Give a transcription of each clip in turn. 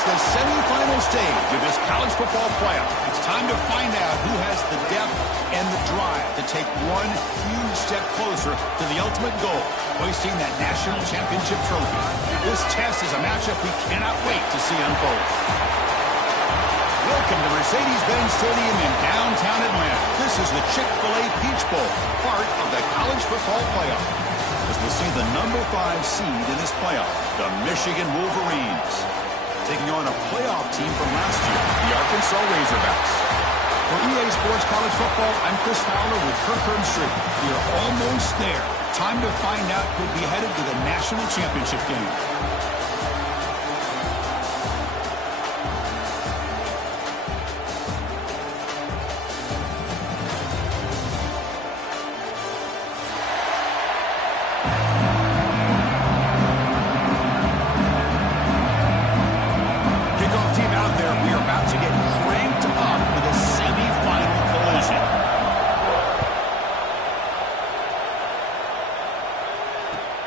It's the semifinal stage of this college football playoff. It's time to find out who has the depth and the drive to take one huge step closer to the ultimate goal, hoisting that national championship trophy. This test is a matchup we cannot wait to see unfold. Welcome to Mercedes-Benz Stadium in downtown Atlanta. This is the Chick-fil-A Peach Bowl, part of the college football playoff. As we see the number 5 seed in this playoff, the Michigan Wolverines, taking on a playoff team from last year, the Arkansas Razorbacks. For EA Sports College Football, I'm Chris Fowler with Kirk Herbstreit. We are almost there. Time to find out who'll be headed to the national championship game.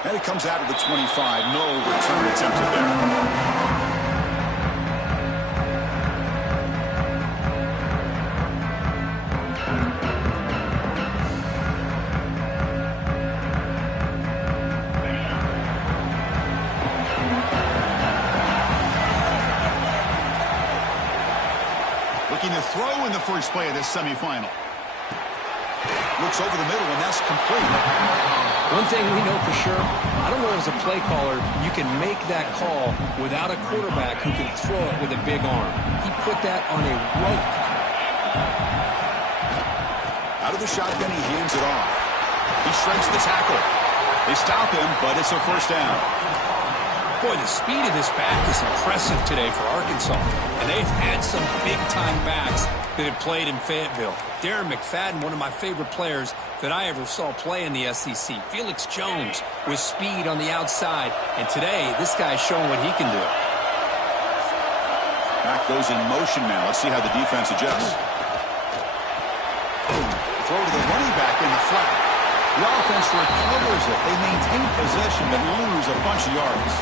And it comes out of the 25. No return attempted there. Looking to throw in the first play of this semifinal. Looks over the middle, and that's complete. One thing we know for sure, I don't know as a play caller, you can make that call without a quarterback who can throw it with a big arm. He put that on a rope. Out of the shotgun, he hands it off. He shrinks the tackle. They stop him, but it's a first down. Boy, the speed of this back is impressive today for Arkansas. And they've had some big-time backs that have played in Fayetteville. Darren McFadden, one of my favorite players that I ever saw play in the SEC. Felix Jones with speed on the outside. And today, this guy's showing what he can do. Back goes in motion now. Let's see how the defense adjusts. Throw to the running back in the flat. The offense recovers it. They maintain possession but lose a bunch of yards.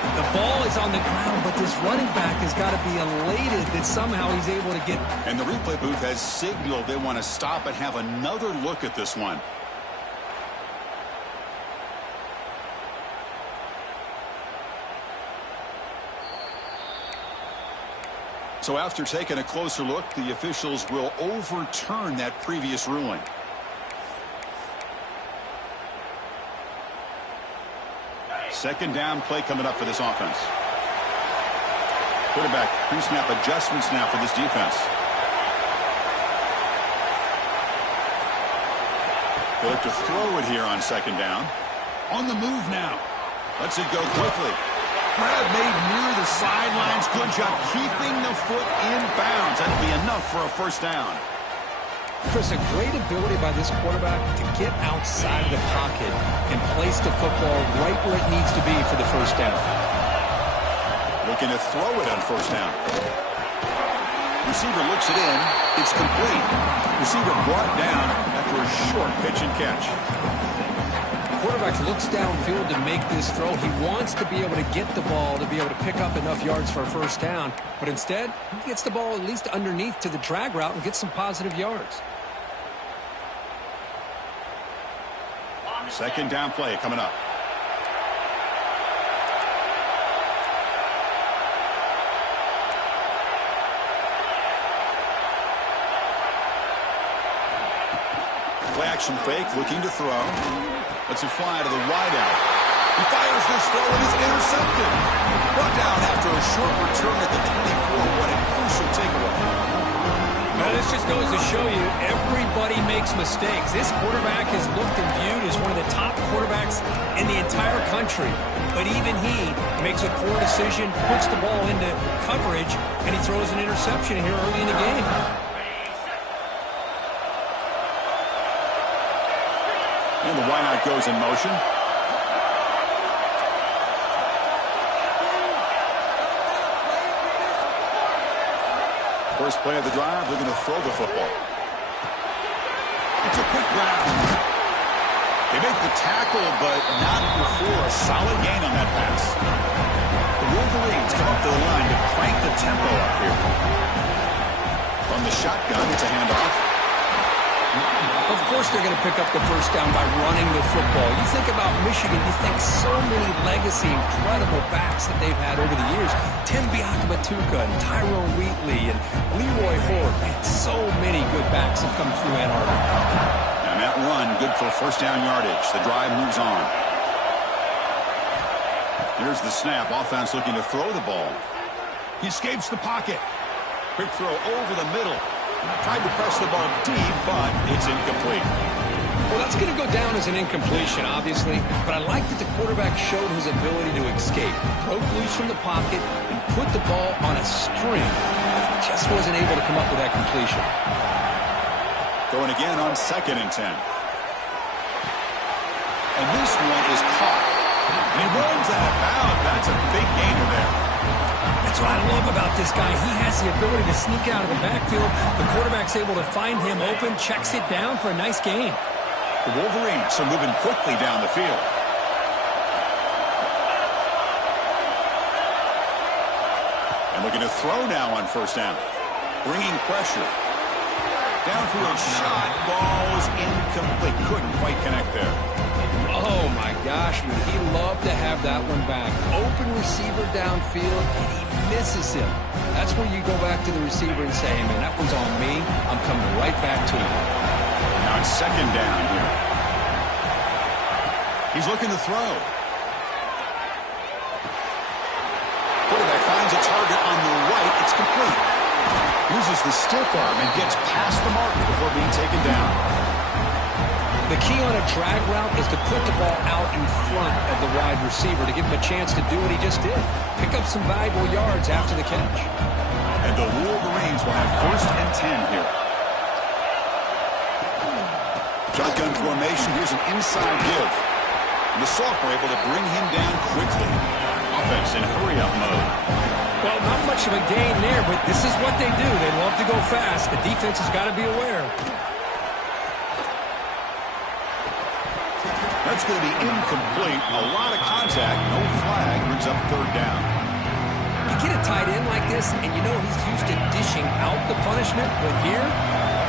The ball is on the ground, but this running back has got to be elated that somehow he's able to get. And the replay booth has signaled they want to stop and have another look at this one. So after taking a closer look, the officials will overturn that previous ruling. Second down play coming up for this offense. Quarterback pre-snap adjustments now for this defense. They look to throw it here on second down. On the move now. Lets it go quickly. Grab made near the sidelines. Good job keeping the foot in bounds. That'll be enough for a first down. Chris, a great ability by this quarterback to get outside of the pocket and place the football right where it needs to be for the first down. Looking to throw it on first down. Receiver looks it in. It's complete. Receiver brought down after a short pitch and catch. Quarterback looks downfield to make this throw. He wants to be able to get the ball to be able to pick up enough yards for a first down. But instead, he gets the ball at least underneath to the drag route and gets some positive yards. Second down play coming up. Play action fake, looking to throw. Lets it fly to the wideout. He fires this throw and it's intercepted. Brought down after a short return at the 24. What a crucial takeaway. Well, this just goes to show you everybody makes mistakes. This quarterback is looked and viewed as one of the top quarterbacks in the entire country. But even he makes a poor decision, puts the ball into coverage, and he throws an interception here early in the game. And the wideout goes in motion. First play of the drive, looking to throw the football. It's a quick grab. They make the tackle, but not before a solid gain on that pass. The Wolverines come up to the line to crank the tempo up here. From the shotgun, it's a handoff. Of course they're going to pick up the first down by running the football. You think about Michigan, you think so many legacy, incredible backs that they've had over the years. Tim Biakabatuka and Tyrone Wheatley and Leroy Horde. Man, so many good backs have come through Ann Arbor. And that run, good for first down yardage. The drive moves on. Here's the snap. Offense looking to throw the ball. He escapes the pocket. Quick throw over the middle. Tried to press the ball deep, but it's incomplete. Well, that's going to go down as an incompletion, obviously, but I like that the quarterback showed his ability to escape, broke loose from the pocket, and put the ball on a string. Just wasn't able to come up with that completion. Throwing again on 2nd and 10. And this one is caught. And he runs out of bounds. That's a big gainer there. That's what I love about this guy. He has the ability to sneak out of the backfield. The quarterback's able to find him open, checks it down for a nice gain. The Wolverines are moving quickly down the field. And looking to throw now on first down. Bringing pressure. Downfield shot. Ball's incomplete. Couldn't quite connect there. Oh, my gosh. Would he love to have that one back. Open receiver downfield, and he misses him. That's where you go back to the receiver and say, hey, man, that one's on me. I'm coming right back to you. Now it's 2nd down here. He's looking to throw. Quarterback finds a target on the right. It's complete. Uses the stiff arm and gets past the mark before being taken down. The key on a drag route is to put the ball out in front of the wide receiver to give him a chance to do what he just did. Pick up some valuable yards after the catch. And the Wolverines will have 1st and 10 here. Shotgun formation. Here's an inside give. And the Soft were able to bring him down quickly. Offense in hurry-up mode. Well, not much of a gain there, but this is what they do. They love to go fast. The defense has got to be aware. That's going to be incomplete. A lot of contact. No flag. Brings up 3rd down. You get a tight end like this, and you know he's used to dishing out the punishment, but here,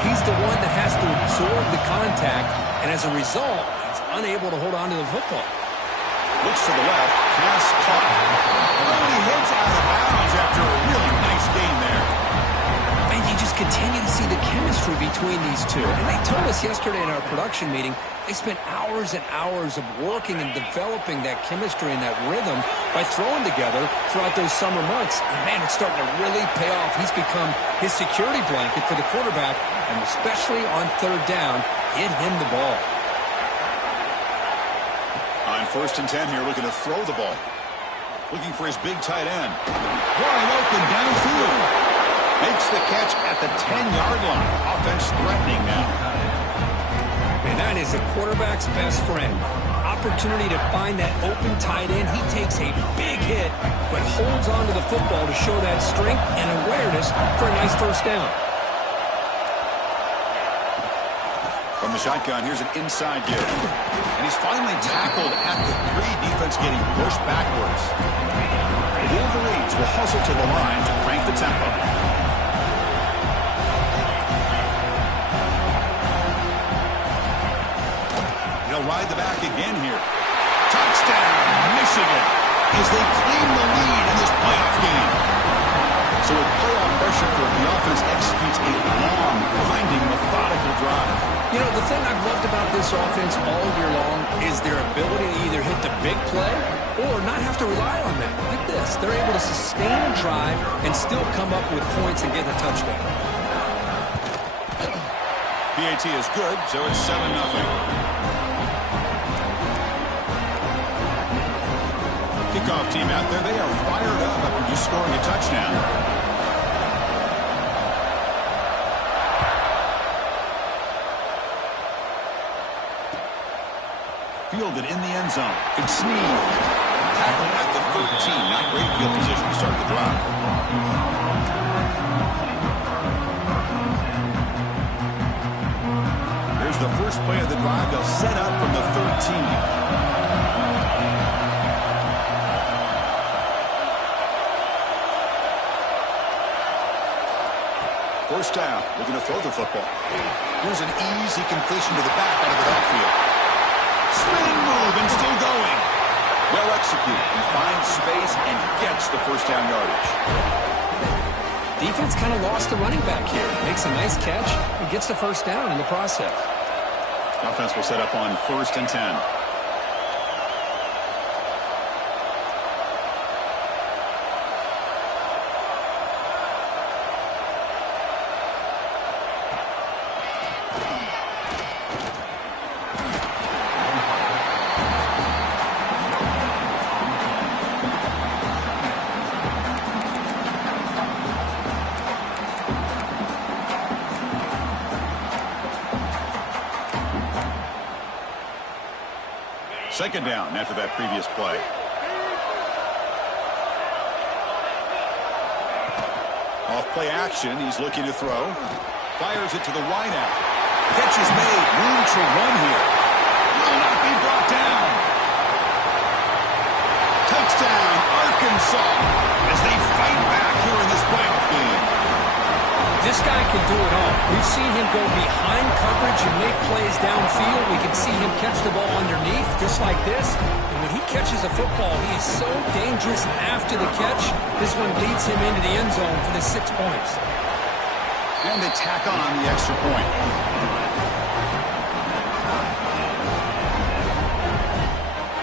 he's the one that has to absorb the contact, and as a result, he's unable to hold on to the football. Looks to the left. Pass caught. Oh, he hits out of bounds after a really nice gain there. And you just continue to see the chemistry between these two. And they told us yesterday in our production meeting, they spent hours and hours of working and developing that chemistry and that rhythm by throwing together throughout those summer months. And, man, it's starting to really pay off. He's become his security blanket for the quarterback, and especially on 3rd down, get him the ball. On 1st and 10 here, looking to throw the ball. Looking for his big tight end. Wide open downfield. Makes the catch at the 10-yard line. Offense threatening now. And that is a quarterback's best friend. Opportunity to find that open tight end. He takes a big hit, but holds on to the football to show that strength and awareness for a nice first down. From the shotgun, here's an inside give. And he's finally tackled at the 3. Defense getting pushed backwards. The Wolverines will hustle to the line to crank the tempo. They'll ride the back again here. Touchdown, Michigan, as they claim the lead in this playoff game. So with playoff pressure, the offense executes a long, grinding, methodical drive. You know, the thing I've loved about this offense all year long is their ability to either hit the big play or not have to rely on that. Like this, they're able to sustain a drive and still come up with points and get a touchdown. PAT is good, so it's 7-0. Kickoff team out there, they are fired up after just scoring a touchdown. Fielded in the end zone. It's Sneed. Tackled at the 13. Not great field position to start the drive. Here's the first play of the drive. They'll set up from the 13. first down. Looking to throw the football. Here's an easy completion to the back out of the backfield. Spin move and still going. Well executed. He finds space and gets the first down yardage. Defense kind of lost the running back here. Makes a nice catch and gets the first down in the process. Offense will set up on 1st and 10. Second down after that previous play. Off play action. He's looking to throw. Fires it to the wide out. Catch is made. Room to run here. Will not be brought down. Touchdown, Arkansas, as they fight back here in this playoff game. This guy can do it all. We've seen him go behind coverage and make plays downfield. We can see him catch the ball underneath, just like this. And when he catches a football, he is so dangerous after the catch. This one leads him into the end zone for the 6 points. And they tack on the extra point.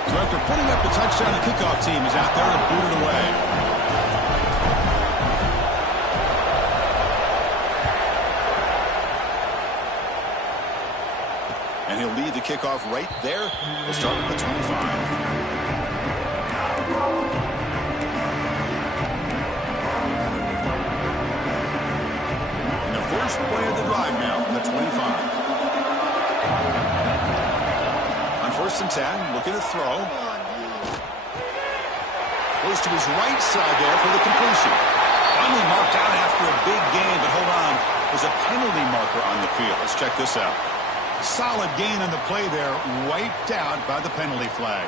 So after putting up the touchdown, the kickoff team is out there to boot it away. And he'll lead the kickoff right there. We'll start with the 25. And the first play of the drive now from the 25. On 1st and 10, looking to throw. Goes to his right side there for the completion. Finally marked out after a big gain, but hold on. There's a penalty marker on the field. Let's check this out. Solid gain on the play there, wiped out by the penalty flag.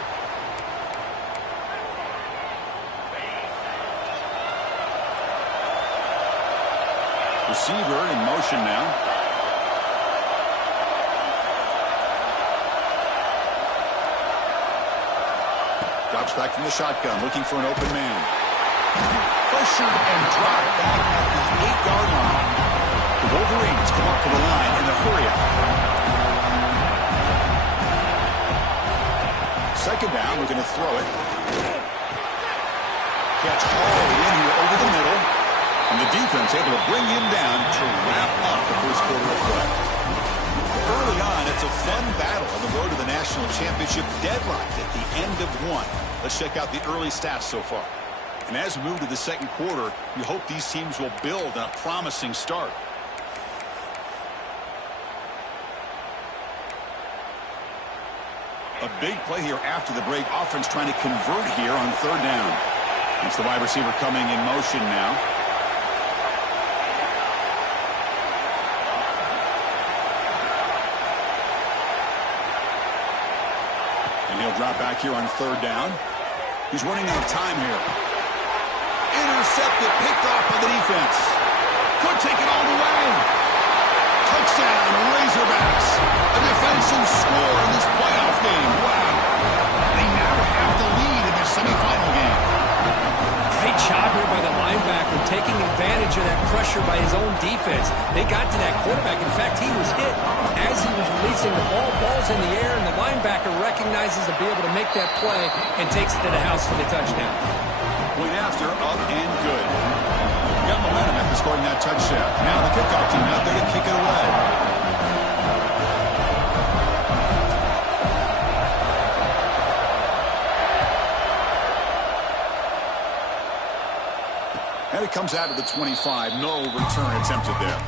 Receiver in motion now. Drops back from the shotgun, looking for an open man. Pressured and dropped back at the 8-yard line. The Wolverines come up to the line in the hurry-up. Second down, we're going to throw it. Catch hauled in here over the middle. And the defense able to bring him down to wrap up the first quarter of play. Early on, it's a fun battle on the road to the national championship, deadlocked at the end of one. Let's check out the early stats so far. And as we move to the second quarter, you hope these teams will build on a promising start. A big play here after the break. Offense trying to convert here on 3rd down. It's the wide receiver coming in motion now. And he'll drop back here on 3rd down. He's running out of time here. Intercepted, picked off by the defense. Could take it all the way. Touchdown, Razorbacks. A defensive score in this playoff game. Wow. They now have the lead in this semifinal game. Great job here by the linebacker, taking advantage of that pressure by his own defense. They got to that quarterback. In fact, he was hit as he was releasing the ball. Ball's in the air, and the linebacker recognizes to be able to make that play and takes it to the house for the touchdown. Point after, up and good. Got momentum after scoring that touchdown. Now the kickoff team out there to kick it away. And it comes out of the 25. No return attempted there.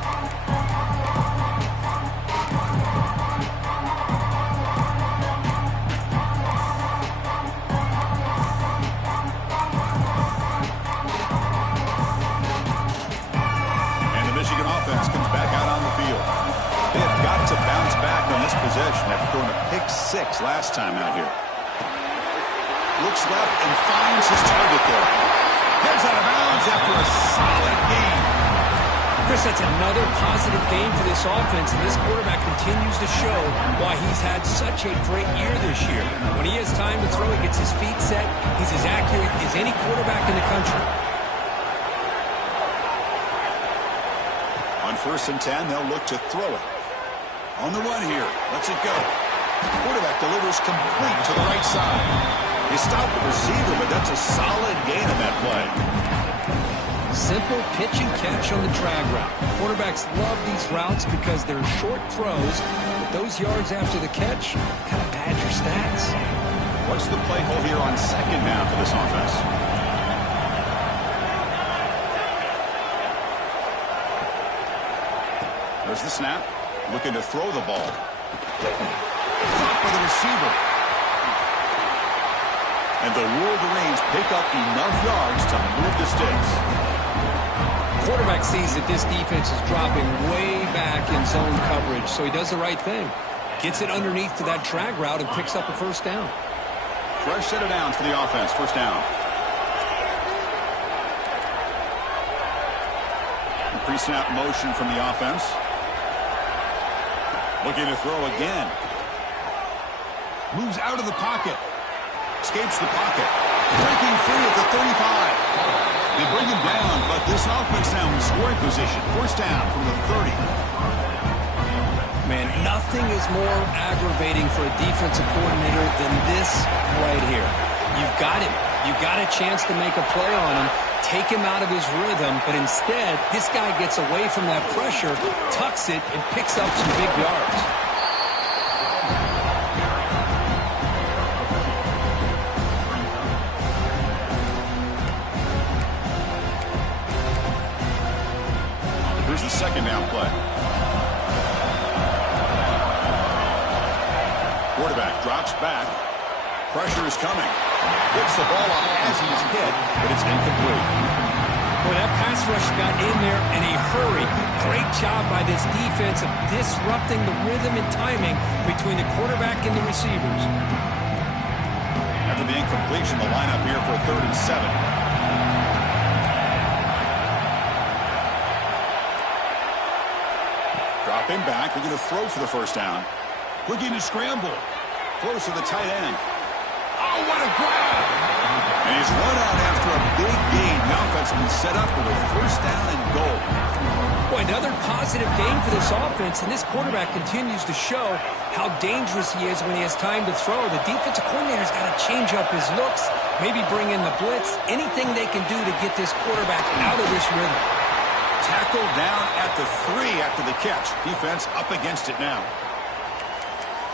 After throwing a pick 6 last time out here. Looks left and finds his target there. Heads out of bounds after a solid game. Chris, that's another positive game for this offense, and this quarterback continues to show why he's had such a great year this year. When he has time to throw, he gets his feet set. He's as accurate as any quarterback in the country. On 1st and 10, they'll look to throw it. On the run here, lets it go. Quarterback delivers complete to the right side. He stopped the receiver, but that's a solid gain on that play. Simple pitch and catch on the drag route. Quarterbacks love these routes because they're short throws, but those yards after the catch kind of pad your stats. What's the play call here on 2nd down for this offense? There's the snap. Looking to throw the ball. Dropped by the receiver. And the Wolverines pick up enough yards to move the sticks. Quarterback sees that this defense is dropping way back in zone coverage, so he does the right thing. Gets it underneath to that drag route and picks up a 1st down. Fresh set of downs for the offense. 1st down. Pre-snap motion from the offense. Looking to throw again. Moves out of the pocket. Escapes the pocket. Breaking free at the 35. They bring him down, but this offense now in scoring position. 1st down from the 30. Man, nothing is more aggravating for a defensive coordinator than this right here. You've got him. You've got a chance to make a play on him, take him out of his rhythm, but instead, this guy gets away from that pressure, tucks it, and picks up some big yards. Here's the 2nd down play. Quarterback drops back. Pressure is coming. Gets the ball off as he's hit, but it's incomplete. Boy, that pass rush got in there in a hurry. Great job by this defense of disrupting the rhythm and timing between the quarterback and the receivers. After the incompletion, the lineup here for 3rd and 7. Dropping back, looking to throw for the 1st down. Looking to scramble. Close to the tight end. Oh, what a grab! And he's run out after a big gain. The offense can set up with a 1st down and goal. Boy, another positive game for this offense, and this quarterback continues to show how dangerous he is when he has time to throw. The defensive coordinator's got to change up his looks, maybe bring in the blitz, anything they can do to get this quarterback out of this rhythm. Tackled down at the 3 after the catch. Defense up against it now.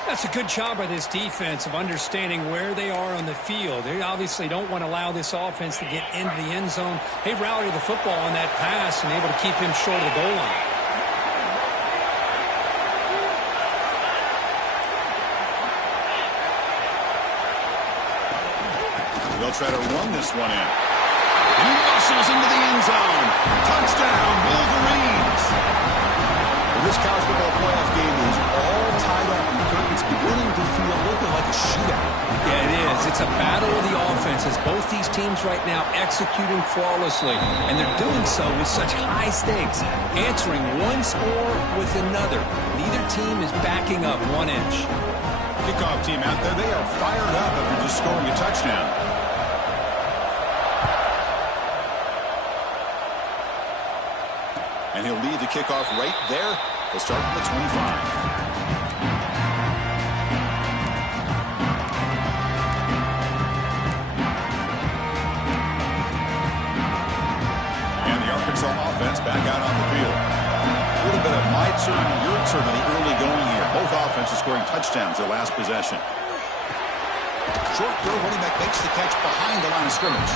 That's a good job by this defense of understanding where they are on the field. They obviously don't want to allow this offense to get into the end zone. They routed the football on that pass and able to keep him short of the goal line. They'll try to run this one in. He muscles into the end zone. Touchdown, Wolverines. Well, this college football playoff game is all tied up. It's beginning to feel a little bit like a shootout. Yeah, it is. It's a battle of the offenses. Both these teams right now executing flawlessly, and they're doing so with such high stakes, answering one score with another. Neither team is backing up 1 inch. Kickoff team out there, they are fired up after just scoring a touchdown. And he'll lead the kickoff right there. He'll start from the 25. Offense back out on the field. A little bit of my turn, your turn in the early going here. Both offenses scoring touchdowns their last possession. Short throw, running back makes the catch behind the line of scrimmage.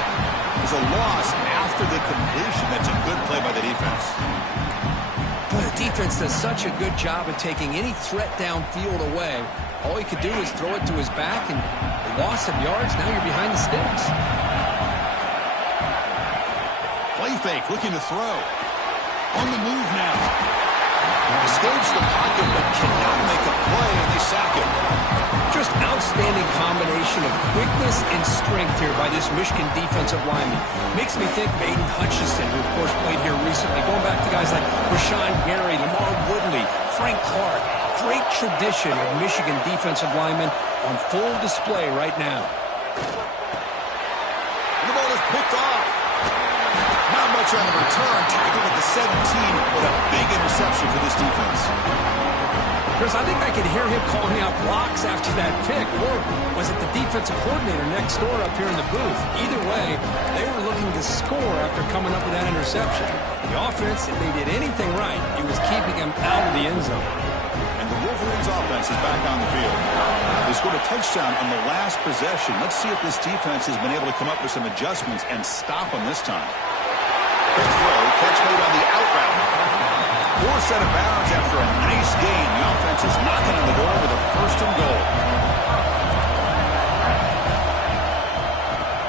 There's a loss after the completion. That's a good play by the defense. Boy, the defense does such a good job of taking any threat downfield away. All he could do is throw it to his back, and loss of yards, now you're behind the sticks. Play fake, looking to throw. On the move now. Escapes the pocket, but cannot make a play, and they sack him. Just outstanding combination combination of quickness and strength here by this Michigan defensive lineman. Makes me think of Aiden Hutchinson, who, of course, played here recently. Going back to guys like Rashawn Gary, Lamar Woodley, Frank Clark. Great tradition of Michigan defensive linemen on full display right now. And the ball is picked off. Not much on the return. Tackled at the 17, but a big interception for this defense. Chris, I think I could hear him calling out blocks after that pick. Or was it the defensive coordinator next door up here in the booth? Either way, they were looking to score after coming up with that interception. The offense, if they did anything right, it was keeping them out of the end zone. And the Wolverines offense is back on the field. They scored a touchdown on the last possession. Let's see if this defense has been able to come up with some adjustments and stop them this time. Quick throw, catch made on the out route. Poor set of bounds after a nice gain. The offense is knocking on the door with a first and goal.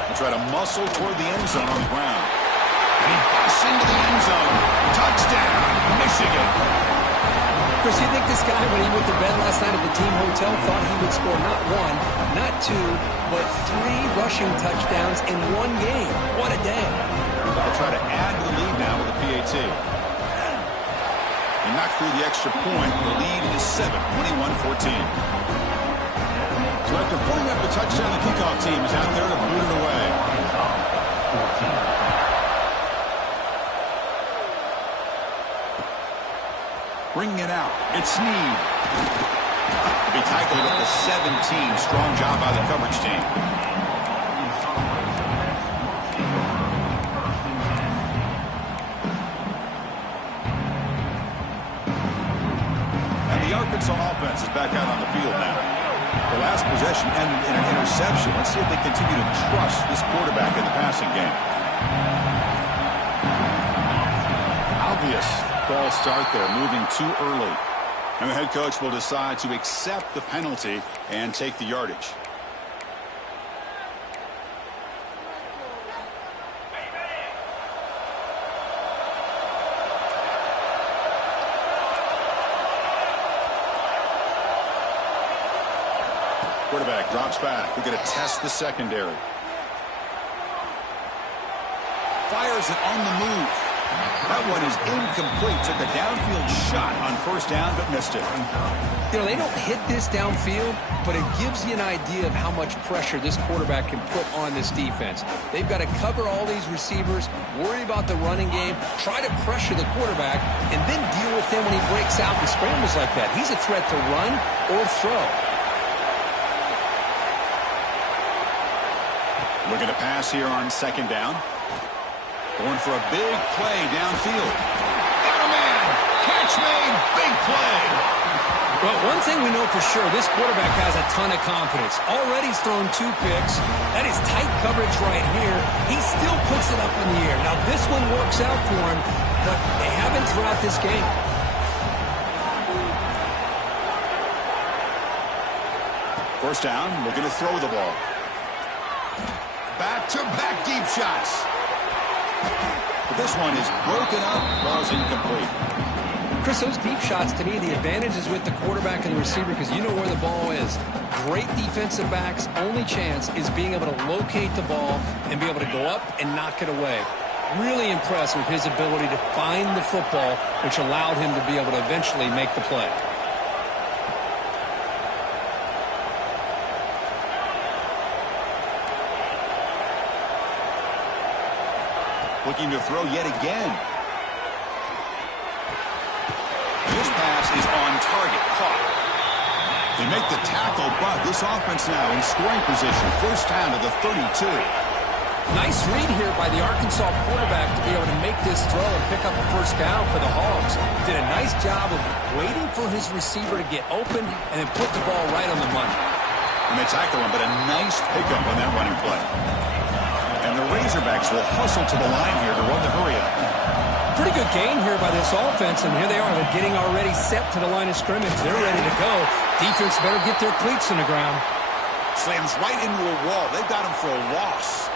They try to muscle toward the end zone on the ground. And he busts into the end zone. Touchdown, Michigan. Chris, you think this guy, when he went to bed last night at the team hotel, thought he would score not one, not two, but 3 rushing touchdowns in one game? What a day. They'll try to add to the lead now with a PAT. He knocked through the extra point. The lead is 7, 21-14. So after pulling up the touchdown, the kickoff team is out there to boot it away. Bringing it out. It's Snead. To be tackled at the 17. Strong job by the coverage team. Arkansas offense is back out on the field now. The last possession ended in an interception. Let's see if they continue to trust this quarterback in the passing game. Obvious false start there, moving too early. And the head coach will decide to accept the penalty and take the yardage. Quarterback drops back. We're going to test the secondary. Fires it on the move. That one is incomplete. Took a downfield shot on first down, but missed it. You know, they don't hit this downfield, but it gives you an idea of how much pressure this quarterback can put on this defense. They've got to cover all these receivers, worry about the running game, try to pressure the quarterback, and then deal with him when he breaks out and scrambles like that. He's a threat to run or throw. Looking to pass here on second down. Going for a big play downfield. Got a man! Catch made! Big play! Well, one thing we know for sure, this quarterback has a ton of confidence. Already he's thrown 2 picks. That is tight coverage right here. He still puts it up in the air. Now, this one works out for him, but they haven't throughout this game. First down, looking to throw the ball. Back-to-back deep shots. But this one is broken up. Ball's incomplete. Chris, those deep shots, to me, the advantage is with the quarterback and the receiver because you know where the ball is. Great defensive backs' only chance is being able to locate the ball and be able to go up and knock it away. Really impressed with his ability to find the football, which allowed him to be able to eventually make the play. Looking to throw yet again. This pass is on target. Caught. They make the tackle, but this offense now in scoring position. First down to the 32. Nice read here by the Arkansas quarterback to be able to make this throw and pick up a first down for the Hogs. Did a nice job of waiting for his receiver to get open and then put the ball right on the money. And they tackle him, but a nice pickup on that running play. And the Razorbacks will hustle to the line here to run the hurry up. Pretty good gain here by this offense, and here they are. They're getting already set to the line of scrimmage. They're ready to go. Defense better get their cleats in the ground. Slams right into a wall. They've got him for a loss.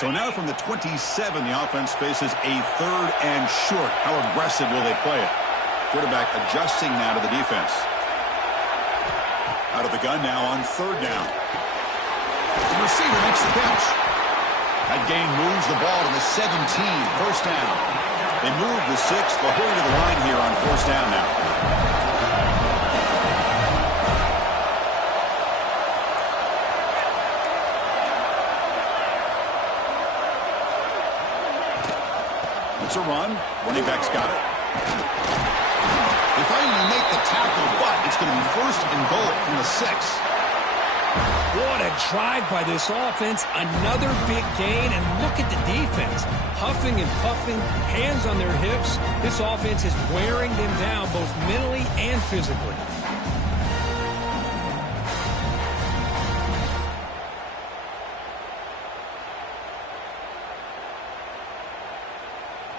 So now from the 27, the offense faces a 3rd and short. How aggressive will they play it? Quarterback adjusting now to the defense. Out of the gun now on 3rd down. The receiver makes the catch. That gain moves the ball to the 17. 1st down. They move the 6. They'll hurry to the line here on 1st down now. It's a run. Running back's got it. They finally make the tackle, but it's going to be 1st and goal from the 6. What a drive by this offense. Another big gain, and look at the defense. Huffing and puffing, hands on their hips. This offense is wearing them down both mentally and physically.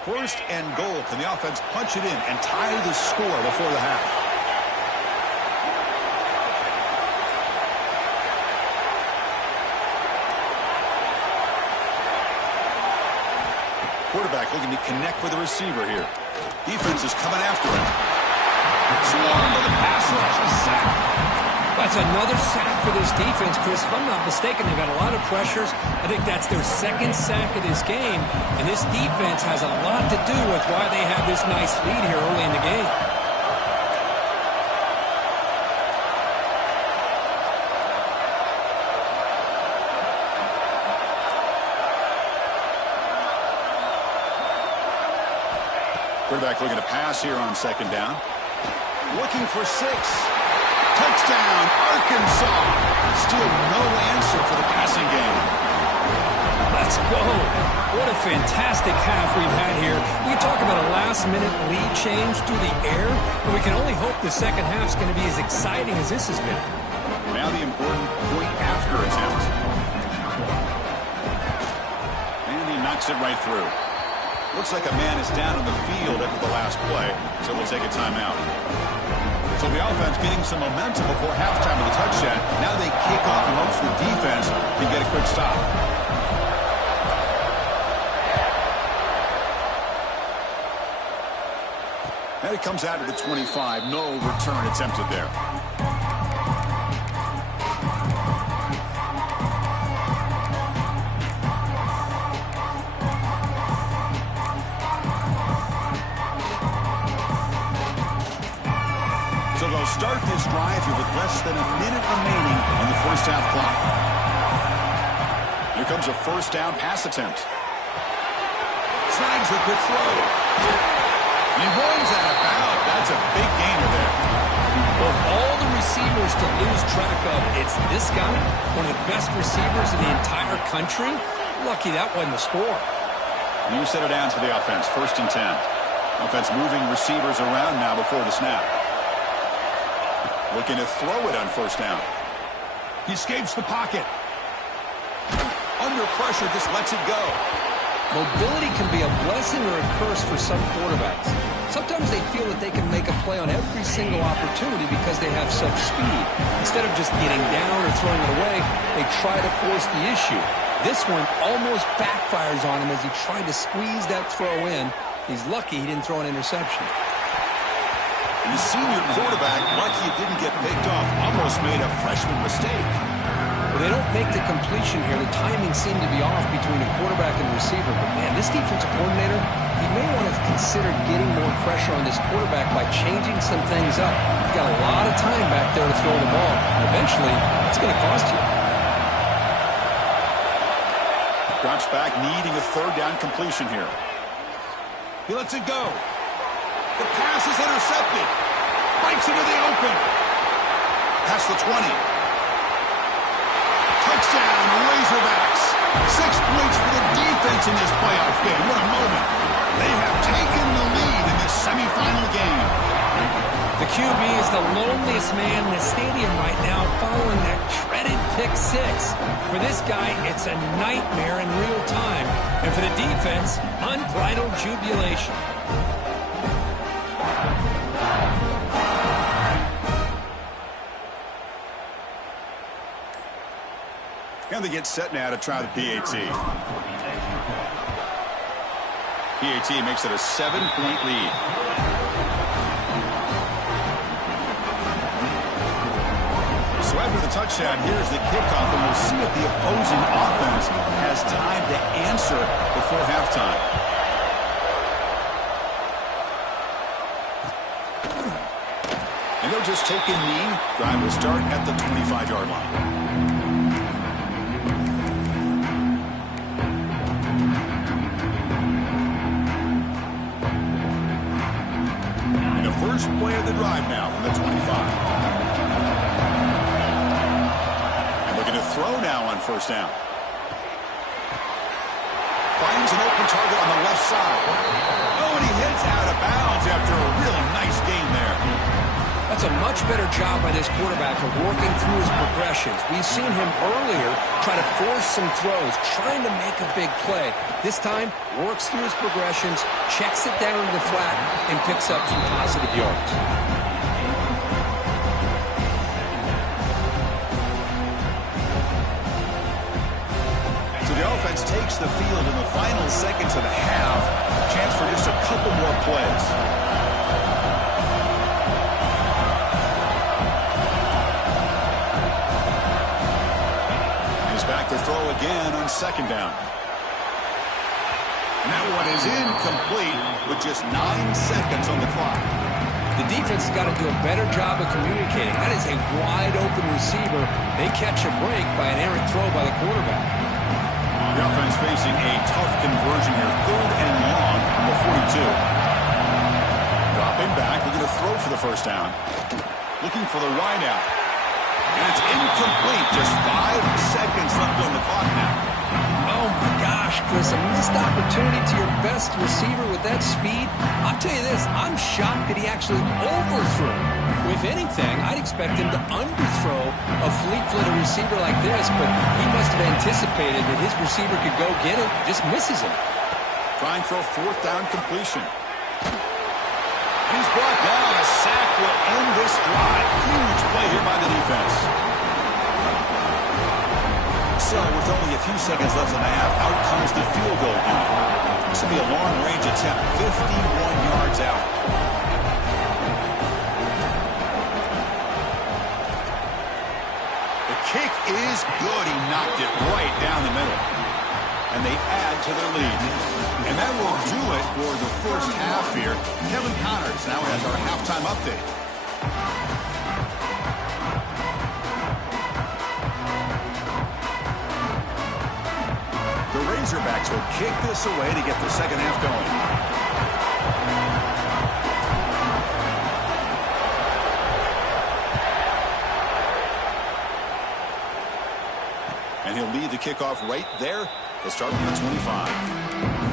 First and goal. Can the offense punch it in and tie the score before the half? Quarterback looking to connect with the receiver here. Defense is coming after him. Swarmed by the pass rush. A sack. That's another sack for this defense, Chris. If I'm not mistaken, they've got a lot of pressures. I think that's their 2nd sack of this game. And this defense has a lot to do with why they have this nice lead here early in the game. Quarterback looking to pass here on 2nd down. Looking for 6. Touchdown, Arkansas. Still no answer for the passing game. Let's go. What a fantastic half we've had here. We talk about a last-minute lead change through the air, but we can only hope the second half's going to be as exciting as this has been. Now the important point after attempt. And he knocks it right through. Looks like a man is down on the field after the last play, so we'll take a timeout. So the offense getting some momentum before halftime of the touchdown. Now they kick off and hopes the defense can get a quick stop. And it comes out to the 25. No return attempted there. So they'll start this drive here with less than a minute remaining on the 1st half clock. Here comes a 1st down pass attempt. Snags a good throw. And he runs out of bounds. That's a big gainer there. Of all the receivers to lose track of, it's this guy, one of the best receivers in the entire country. Lucky that wasn't the score. New set of downs for the offense. 1st and 10. Offense moving receivers around now before the snap. Looking to throw it on 1st down. He escapes the pocket. Under pressure, just lets it go. Mobility can be a blessing or a curse for some quarterbacks. Sometimes they feel that they can make a play on every single opportunity because they have such speed. Instead of just getting down or throwing it away, they try to force the issue. This one almost backfires on him as he tried to squeeze that throw in. He's lucky he didn't throw an interception. And the senior quarterback, lucky it didn't get picked off, almost made a freshman mistake. Well, they don't make the completion here. The timing seemed to be off between a quarterback and receiver. But, man, this defensive coordinator, he may want to consider getting more pressure on this quarterback by changing some things up. He's got a lot of time back there to throw the ball. And eventually, it's going to cost you. Drops back, needing a 3rd down completion here. He lets it go. The pass is intercepted. Breaks into the open. Past the 20. Touchdown, Razorbacks. 6 points for the defense in this playoff game. What a moment. They have taken the lead in this semifinal game. The QB is the loneliest man in the stadium right now following that dreaded pick 6. For this guy, it's a nightmare in real time. And for the defense, unbridled jubilation. And they get set now to try the PAT. PAT makes it a 7-point lead. So after the touchdown, here's the kickoff, and we'll see if the opposing offense has time to answer before halftime. And they'll just take a knee. Drive will start at the 25-yard line. First play of the drive now from the 25. And looking to throw now on first down. Finds an open target on the left side. Oh, and he hits out of bounds after a really nice gain there. That's a much better job by this quarterback of working through his progressions. We've seen him earlier try to force some throws, trying to make a big play. This time, works through his progressions, checks it down to the flat, and picks up some positive yards. So the offense takes the field in the final seconds of the half. Chance for just a couple more plays. Back to throw again on second down. And that one is incomplete with just 9 seconds on the clock. The defense has got to do a better job of communicating. That is a wide-open receiver. They catch a break by an errant throw by the quarterback. The offense facing a tough conversion here. 3rd and long from the 42. Dropping back, looking to throw for the first down. Looking for the wideout. And it's incomplete. Just 5 seconds left on the clock now. Oh, my gosh, Chris. A missed opportunity to your best receiver with that speed. I'll tell you this. I'm shocked that he actually overthrew. If anything, I'd expect him to underthrow a fleet-footed receiver like this, but he must have anticipated that his receiver could go get it. Just misses him. Trying for a 4th down completion. He's brought down. A sack will end this drive. Huge play here by the defense. So with only a few seconds left in the half, out comes the field goal unit. This will be a long-range attempt, 51 yards out. The kick is good. He knocked it right down the middle. And they add to their lead. And that will do it for the first half here. Kevin Connors now has our halftime update. The Razorbacks will kick this away to get the second half going. And he'll lead the kickoff right there. They'll start from the 25.